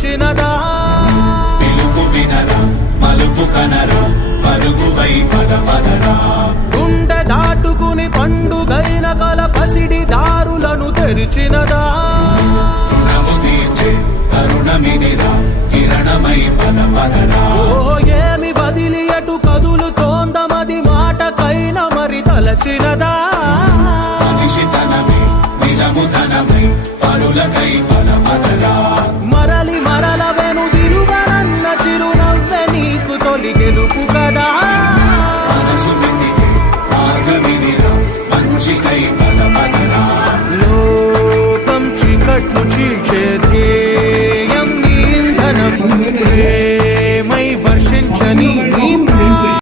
పిలిచినదా పిలుపు వినరా మలుపు కనరా పరుగువై పద పదరా గుండె దాటుకుని పండుగైన కల పసిడి దారులను తెరిచినదా రుణము తీర్చే తరుణమిదిరా కిరణమై పద పదరా ఓ ఏమి వదిలి అటు కదులుతోందమది మాటకైన మరి తలచినదా మనిషితనమే నిజముతనమై పరులకై పద పదరా